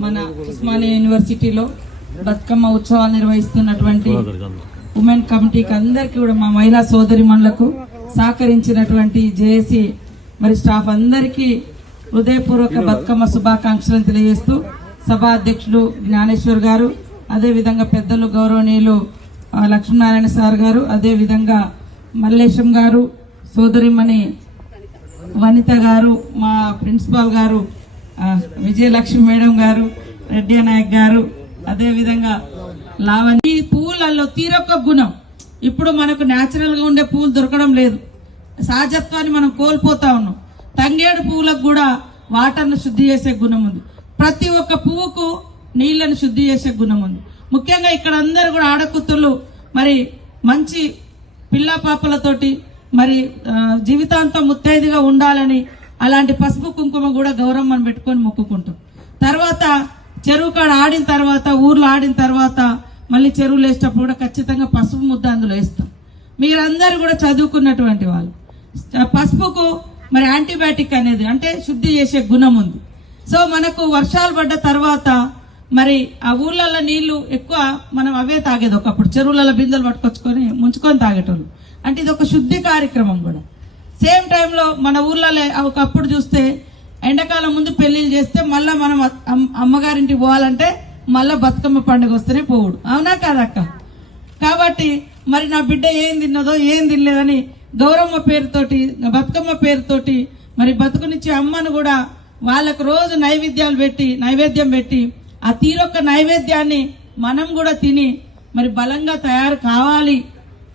మన ఉస్మానియా యూనివర్సిటీలో బతుకమ్మ ఉత్సవాలు నిర్వహిస్తున్నటువంటి ఉమెన్ కమిటీకి అందరికీ కూడా మా మహిళా సోదరి మనులకు సహకరించినటువంటి జేఏసీ మరి స్టాఫ్ అందరికీ హృదయపూర్వక బతుకమ్మ శుభాకాంక్షలను తెలియజేస్తూ సభా అధ్యక్షులు జ్ఞానేశ్వర్ గారు అదేవిధంగా పెద్దలు గౌరవనీయులు లక్ష్మీనారాయణ సార్ గారు అదేవిధంగా మల్లేశం గారు సోదరిమణి వనిత గారు మా ప్రిన్సిపాల్ గారు విజయలక్ష్మి మేడం గారు రెడ్డి నాయక్ గారు అదేవిధంగా లావణి పూలలో తీరొక్క గుణం ఇప్పుడు మనకు న్యాచురల్గా ఉండే పూలు దొరకడం లేదు సహజత్వాన్ని మనం కోల్పోతా ఉన్నాం తంగేడు పువ్వులకు కూడా వాటర్ను శుద్ధి చేసే గుణం ఉంది ప్రతి ఒక్క పువ్వుకు నీళ్లను శుద్ధి చేసే గుణం ఉంది ముఖ్యంగా ఇక్కడ అందరు కూడా ఆడకూతుర్లు మరి మంచి పిల్ల పాపలతోటి మరి జీవితాంతం ముత్తైదుగా ఉండాలని అలాంటి పసుపు కుంకుమ కూడా గౌరమ్మను పెట్టుకొని మొక్కుకుంటాం తర్వాత చెరువు కాడ ఆడిన తర్వాత ఊర్లో ఆడిన తర్వాత మళ్ళీ చెరువులు వేసేటప్పుడు కూడా ఖచ్చితంగా పసుపు ముద్ద అందులో వేస్తాం మీరందరూ కూడా చదువుకున్నటువంటి వాళ్ళు పసుపుకు మరి యాంటీబయాటిక్ అనేది అంటే శుద్ధి చేసే గుణం ఉంది సో మనకు వర్షాలు పడ్డ తర్వాత మరి ఆ ఊళ్ళల్లో నీళ్లు ఎక్కువ మనం అవే తాగేది ఒకప్పుడు చెరువులలో బిందెలు పట్టుకొచ్చుకొని ముంచుకొని తాగేటోళ్ళు అంటే ఇది ఒక శుద్ధి కార్యక్రమం కూడా సేమ్ టైంలో మన ఊర్లలో ఒకప్పుడు చూస్తే ఎండాకాలం ముందు పెళ్లిళ్ళు చేస్తే మళ్ళీ మనం అమ్మగారింటికి పోవాలంటే మళ్ళీ బతుకమ్మ పండుగ వస్తేనే పోవుడు అవునా కాదక్క కాబట్టి మరి నా బిడ్డ ఏం తిన్నదో ఏం తినలేదని గౌరమ్మ పేరుతోటి బతుకమ్మ పేరుతోటి మరి బతుకునిచ్చే అమ్మను కూడా వాళ్ళకు రోజు నైవేద్యాలు పెట్టి నైవేద్యం పెట్టి ఆ తీరొక్క నైవేద్యాన్ని మనం కూడా తిని మరి బలంగా తయారు కావాలి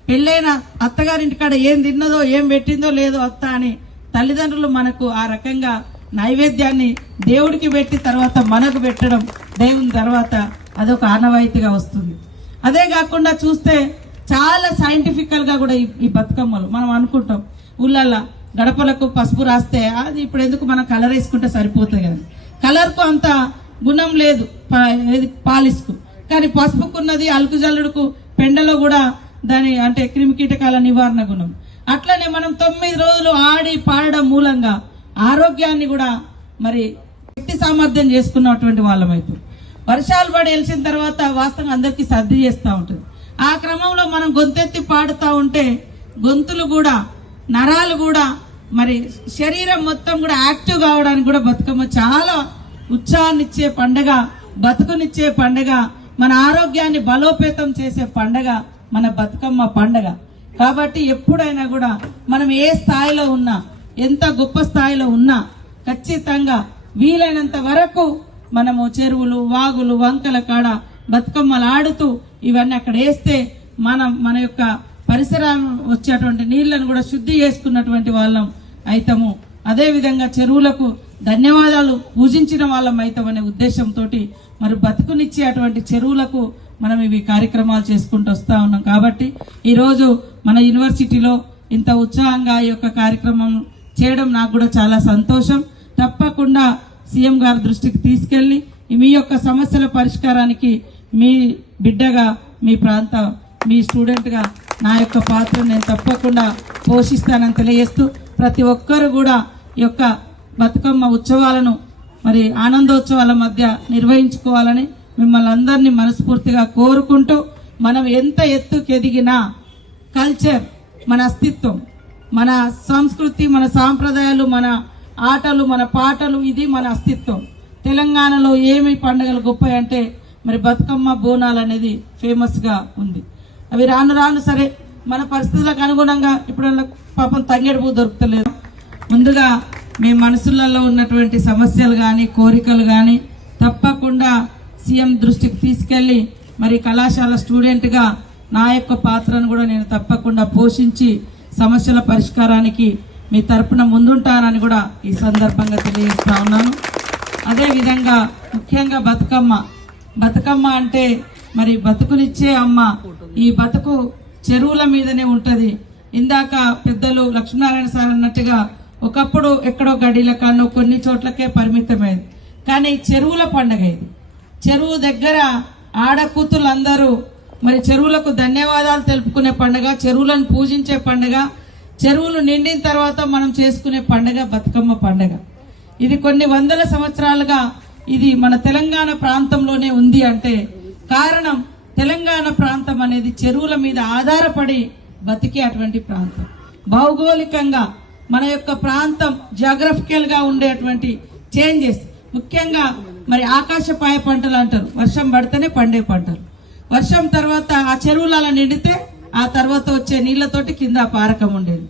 పెళ్ళైన అత్తగారింటికాడ ఏం తిన్నదో ఏం పెట్టిందో లేదో అత్త అని తల్లిదండ్రులు మనకు ఆ రకంగా నైవేద్యాన్ని దేవుడికి పెట్టి తర్వాత మనకు పెట్టడం దేవుని తర్వాత అదొక ఆనవాయితీగా వస్తుంది అదే కాకుండా చూస్తే చాలా సైంటిఫికల్గా కూడా ఈ బతుకమ్మలు మనం అనుకుంటాం ఊళ్ళల్లో గడపలకు పసుపు రాస్తే అది ఇప్పుడు ఎందుకు మనం కలర్ వేసుకుంటే సరిపోతుంది కదా కలర్కు అంత గుణం లేదు పాలిస్కు కానీ పసుపుకున్నది అలుకు జల్లుడుకు పెండలో కూడా దాని అంటే క్రిమి కీటకాల నివారణ గుణం అట్లనే మనం తొమ్మిది రోజులు ఆడి పాడడం మూలంగా ఆరోగ్యాన్ని కూడా మరి శక్తి సామర్థ్యం చేసుకున్నటువంటి వాళ్ళమైతే వర్షాలు పడి వెలిసిన తర్వాత వాస్తవం అందరికీ సర్ది చేస్తూ ఉంటుంది ఆ క్రమంలో మనం గొంతెత్తి పాడుతూ ఉంటే గొంతులు కూడా నరాలు కూడా మరి శరీరం మొత్తం కూడా యాక్టివ్ కావడానికి కూడా బతుకమ్మ చాలా ఉత్సాహాన్నిచ్చే పండగ బతుకునిచ్చే పండగ మన ఆరోగ్యాన్ని బలోపేతం చేసే పండగ మన బతుకమ్మ పండగ కాబట్టి ఎప్పుడైనా కూడా మనం ఏ స్థాయిలో ఉన్నా ఎంత గొప్ప స్థాయిలో ఉన్నా ఖచ్చితంగా వీలైనంత వరకు మనము చెరువులు వాగులు వంకల కాడ బతుకమ్మలు ఆడుతూ ఇవన్నీ అక్కడ వేస్తే మనం మన యొక్క పరిసరం వచ్చేటువంటి నీళ్లను కూడా శుద్ధి చేసుకున్నటువంటి వాళ్ళం అవుతాము అదేవిధంగా చెరువులకు ధన్యవాదాలు పూజించిన వాళ్ళం అవుతామనే ఉద్దేశంతో మరి బతుకునిచ్చే అటువంటి చెరువులకు మనం ఇవి కార్యక్రమాలు చేసుకుంటూ వస్తూ ఉన్నాం కాబట్టి ఈరోజు మన యూనివర్సిటీలో ఇంత ఉత్సాహంగా ఈ యొక్క కార్యక్రమం చేయడం నాకు కూడా చాలా సంతోషం తప్పకుండా సీఎం గారి దృష్టికి తీసుకెళ్ళి మీ యొక్క సమస్యల పరిష్కారానికి మీ బిడ్డగా మీ ప్రాంత మీ స్టూడెంట్గా నా యొక్క పాత్ర నేను తప్పకుండా పోషిస్తానని తెలియజేస్తూ ప్రతి ఒక్కరు కూడా ఈ యొక్క బతుకమ్మ ఉత్సవాలను మరి ఆనందోత్సవాల మధ్య నిర్వహించుకోవాలని మిమ్మల్ని అందరినీ మనస్ఫూర్తిగా కోరుకుంటూ మనం ఎంత ఎత్తుకెదిగినా కల్చర్ మన అస్తిత్వం మన సంస్కృతి మన సాంప్రదాయాలు మన ఆటలు మన పాటలు ఇది మన అస్తిత్వం తెలంగాణలో ఏమి పండుగలు గొప్ప అంటే మరి బతుకమ్మ బోనాలు అనేది ఫేమస్గా ఉంది అవి రాను రాను సరే మన పరిస్థితులకు అనుగుణంగా ఇప్పుడు పాపం తంగేడు దొరుకుతలేదు ముందుగా మీ మనసులలో ఉన్నటువంటి సమస్యలు కానీ కోరికలు కానీ తప్పకుండా సీఎం దృష్టికి తీసుకెళ్ళి మరి కళాశాల స్టూడెంట్గా నా యొక్క పాత్రను కూడా నేను తప్పకుండా పోషించి సమస్యల పరిష్కారానికి మీ తరపున ముందుంటానని కూడా ఈ సందర్భంగా తెలియజేస్తా ఉన్నాను అదేవిధంగా ముఖ్యంగా బతుకమ్మ బతుకమ్మ అంటే మరి బతుకునిచ్చే అమ్మ ఈ బతుకు చెరువుల మీదనే ఉంటుంది ఇందాక పెద్దలు లక్ష్మీనారాయణ సార్ అన్నట్టుగా ఒకప్పుడు ఎక్కడో గడిలకన్నో కొన్ని చోట్లకే పరిమితమైంది కానీ చెరువుల పండగ ఇది చెరువు దగ్గర ఆడకూతులందరూ మరి చెరువులకు ధన్యవాదాలు తెలుపుకునే పండగ చెరువులను పూజించే పండగ చెరువులు నిండిన తర్వాత మనం చేసుకునే పండగ బతుకమ్మ పండగ ఇది కొన్ని వందల సంవత్సరాలుగా ఇది మన తెలంగాణ ప్రాంతంలోనే ఉంది అంటే కారణం తెలంగాణ ప్రాంతం అనేది చెరువుల మీద ఆధారపడి బతికే అటువంటి ప్రాంతం భౌగోళికంగా మన యొక్క ప్రాంతం గా ఉండేటువంటి చేంజెస్ ముఖ్యంగా మరి ఆకాశపాయ పంటలు అంటారు వర్షం పడితేనే పండే పంటలు వర్షం తర్వాత ఆ చెరువులు అలా నిండితే ఆ తర్వాత వచ్చే నీళ్లతోటి కింద పారకం ఉండేది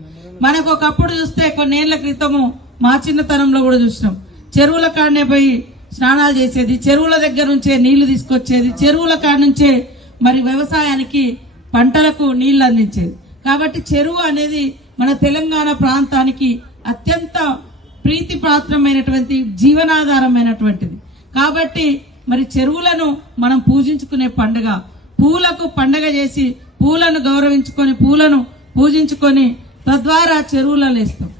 మనకు ఒకప్పుడు చూస్తే కొన్నేళ్ల క్రితము మా చిన్నతనంలో కూడా చూసినాం చెరువుల కాడనే పోయి స్నానాలు చేసేది చెరువుల దగ్గర నుంచే నీళ్లు తీసుకొచ్చేది చెరువుల కాడ నుంచే మరి వ్యవసాయానికి పంటలకు నీళ్లు అందించేది కాబట్టి చెరువు అనేది మన తెలంగాణ ప్రాంతానికి అత్యంత ప్రీతిపాత్రమైనటువంటి జీవనాధారమైనటువంటిది కాబట్టి మరి చెరువులను మనం పూజించుకునే పండుగ పూలకు పండగ చేసి పూలను గౌరవించుకొని పూలను పూజించుకొని తద్వారా చెరువులలో వేస్తాం